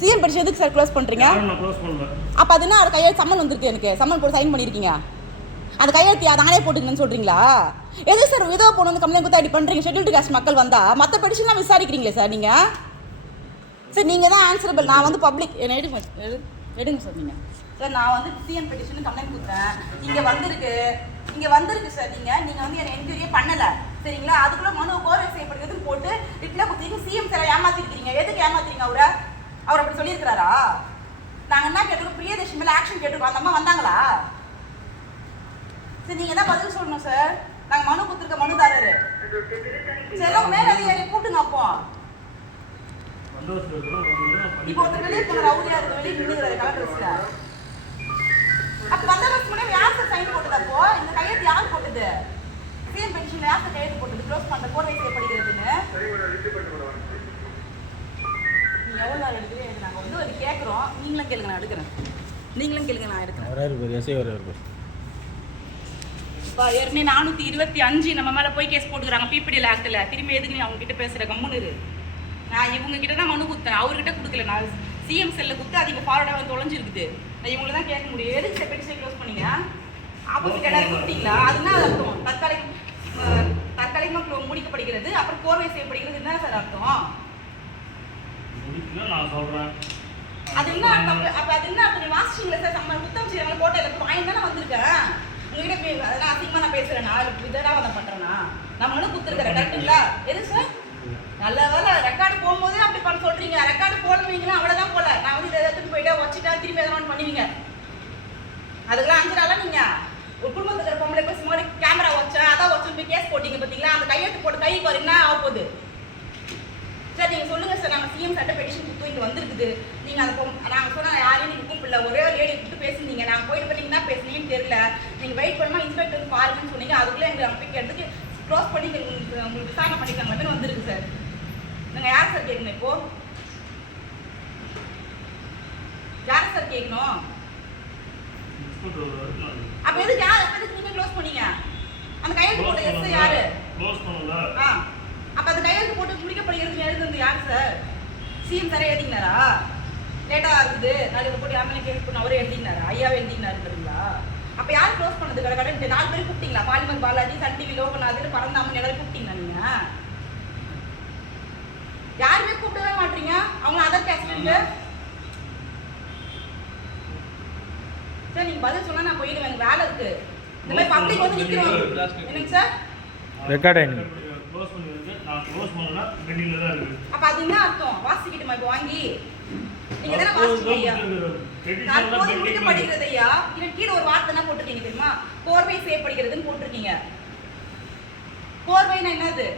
CM petition எதுக்கு sir close பண்ணுறீங்க? அப்போ அது என்ன கையெழுத்து சம்மன் வந்திருக்கு, எனக்கு சம்மன் போட்டு சைன் பண்ணியிருக்கீங்க, அந்த கையெழுத்து தானே போட்டுங்கன்னு சொல்கிறீங்களா? எது சார் விதவை பொண்ணு வந்து கம்ப்ளைண்ட் கொடுத்தா இப்படி பண்ணுறீங்க? ஷெட்யூல்டு காஸ்ட் மக்கள் வந்தால் மற்ற பெட்டிஷன்லாம் விசாரிக்கிறீங்களே சார் நீங்கள். சார் நீங்கள் தான் ஆன்சரபிள். நான் வந்து பப்ளிக் என்ன எடுங்க சார். நீங்கள் சார் நான் வந்து சிஎம் பெட்டிஷன் கம்ப்ளைண்ட் கொடுத்தேன், இங்கே வந்திருக்கு சார். நீங்கள் வந்து என்னை என்கொயரியே பண்ணலை சரிங்களா? அதுக்குள்ளே மனு கோரை செய்யப்படுகிறதுன்னு போட்டு ரிப்ளை கொடுத்தீங்க. சிஎம் சார் ஏமாற்றிருக்கீங்க. எதுக்கு ஏமாத்துறீங்க? அவர் அப்படி சொல்லியிருக்கிறாரா? நாங்கள் என்ன கேட்டிருக்கோம், பிரியதர்ஷினி மேலே ஆக்ஷன் கேட்டிருக்கோம். அந்த அம்மா வந்தாங்களா? சரி நீங்கள் தான் பதில் சொல்லணும் சார். நாங்கள் மனு கொடுத்துருக்க மனுதாரர் சரி அவங்க மேலே அதிகாரியை கூப்பிட்டுங்க. இப்போ ஒருத்தர் வெளியே போன ரவுடியா இருக்கு, வெளியே நின்றுகிறாரு கலெக்டர்ஸ்ல. அப்போ வந்தவருக்கு முன்னாடி யார் சார் சைன் போட்டது? அப்போ இந்த கையெழுத்து யார் போட்டது? சிஎம் பென்ஷன்ல யார் சார் கையெழுத்து போட்டது? க்ளோஸ் பண்ணுற கோர்வை செய்யப்படுகிறதுன்னு எவ்வளோ நாள் எடுக்குது? நாங்கள் வந்து அது கேட்குறோம். நீங்களும் கேளுங்க, நான் எடுக்கிறேன். நான் எடுக்கிறேன். இப்போ ஏற்கனவே 425 நம்ம மேலே போய் கேஸ் போட்டுக்கிறாங்க பிபிடிஎல் ஆக்டில். திரும்பி எதுக்கு நீ அவங்க கிட்ட பேசுகிற? கம்முன்னு நான் இவங்க கிட்ட தான் மனு கொடுத்தேன், அவர்கிட்ட கொடுக்கல. நான் சிஎம் செல்லில் கொடுத்து அது இங்கே ஃபார்வர்டாக வந்து தொலைஞ்சிருக்குது. நான் இவங்களை தான் கேட்க முடியும். எதுக்கு சார் பெட்டிஷன் க்ளோஸ் பண்ணீங்க? ஆப்போசிட் எல்லாரும் கொடுத்தீங்களா? அதுனா அர்த்தம் தற்காலிகமாக முடிக்கப்படுகிறது, அப்புறம் கோர்வை செய்யப்படுகிறது என்ன சார் அர்த்தம்? அது என்ன அர்த்தம்? அப்போ அது என்ன அர்த்தம்? நீ வாசிச்சிங்களா சார்? நம்ம புத்தகம் செய்யறவங்க போட்டோ எனக்கு வாங்கி தானே வந்திருக்கேன். உங்ககிட்ட அதெல்லாம் அதிகமாக நான் பேசுகிறேன்னா இதெல்லாம் வந்து பண்ணுறேன்னா நான் மனு கொடுத்துருக்கிறேன் கரெக்டுங்களா? எது சார்? நல்ல வேலை ரெக்கார்டு போகும்போதே அப்படி பண்ண சொல்கிறீங்க. ரெக்கார்டு போடுவீங்கன்னா அவ்வளோதான் போல. நான் வந்து இதை எடுத்துகிட்டு போயிட்டா வச்சுட்டா திரும்பி எதனா பண்ணுவீங்க. அதுக்கெல்லாம் அஞ்சுறாலாம் நீங்கள் ஒரு குடும்பத்துக்கு இருக்கிற பொம்பளை பேசும் போது கேமரா வச்சேன் அதான் வச்சு போய் கேஸ் போட்டிங்க பார்த்தீங்களா? அந்த கையெழுத்து போட்டு கைக்கு வர என்ன ஆக போகுது சார்? நீங்கள் சொல்லுங்கள் சார். நாங்கள் சிஎம் சட்ட பெட்டிஷன் கொடுத்து இங்கே வந்திருக்குது. நீங்கள் அதை நாங்கள் சொன்னால் யாரையும் நீங்கள் கூப்பிடல, ஒரே ஒரு லேடி கூப்பிட்டு பேசுனீங்க. நாங்கள் போயிட்டு பார்த்தீங்கன்னா பேசுனீங்கன்னு தெரியல. நீங்கள் வெயிட் பண்ணால் இன்ஸ்பெக்டர் வந்து பாருங்கன்னு சொன்னீங்க. அதுக்குள்ளே எங்களை கேட்டதுக்கு க்ளோஸ் பண்ணி உங்களுக்கு விசாரணை பண்ணிக்காங்க வந்துருக்கு சார். நாங்கள் யார் சார் கேட்கணும்? இப்போ யார் சார் கேட்கணும்? அப்போ எதுக்கு நீங்கள் க்ளோஸ் பண்ணீங்க? அந்த கையெழுத்து போட்ட எஸ் யாரு? அப்போ அந்த கையெழுத்து போட்டு முடிக்கப்படுகிறது எழுதுறது யார் சார்? சிஎம் சாரே எழுதினாரா? லேட்டாக இருக்குது நாளைக்கு போட்டு யாருமே கேஸ் பண்ண அவரே எழுதினாரா? ஐயாவே எழுதினாருங்களா? அப்போ யார் க்ளோஸ் பண்ணது? கடை 4 பேர் கூப்பிட்டீங்களா? பாலிமர் பாலாஜி, சன் டிவி லோகநாதன், பரந்தாமன் எல்லாரும் கூப்பிட்டீங்களா? நீங்கள் யாருமே கூப்பிடவே மாட்டீங்க. அவங்க அதர் கேஸ்ட் சார். நீங்கள் பதில் சொன்னால் நான் போயிடுவேன், எனக்கு வேலை இருக்குது. இந்த மாதிரி பப்ளிக் வந்து நிற்கிறோம். என்னங்க சார்? ரெக்கார்ட் அப்போ அது என்ன அர்த்தம்? வாசிக்கிட்டுமா இப்போ வாங்கி? நீங்க தானே வாசிக்கிறீங்க. தற்போது முடிக்கப்படுகிறது ஐயா. இதன் கீழே ஒரு வார்த்தை என்ன போட்டிருக்கீங்க தெரியுமா? கோர்வை செய்யப்படுகிறதுன்னு போட்டிருக்கீங்க. கோர்வைனா என்னது?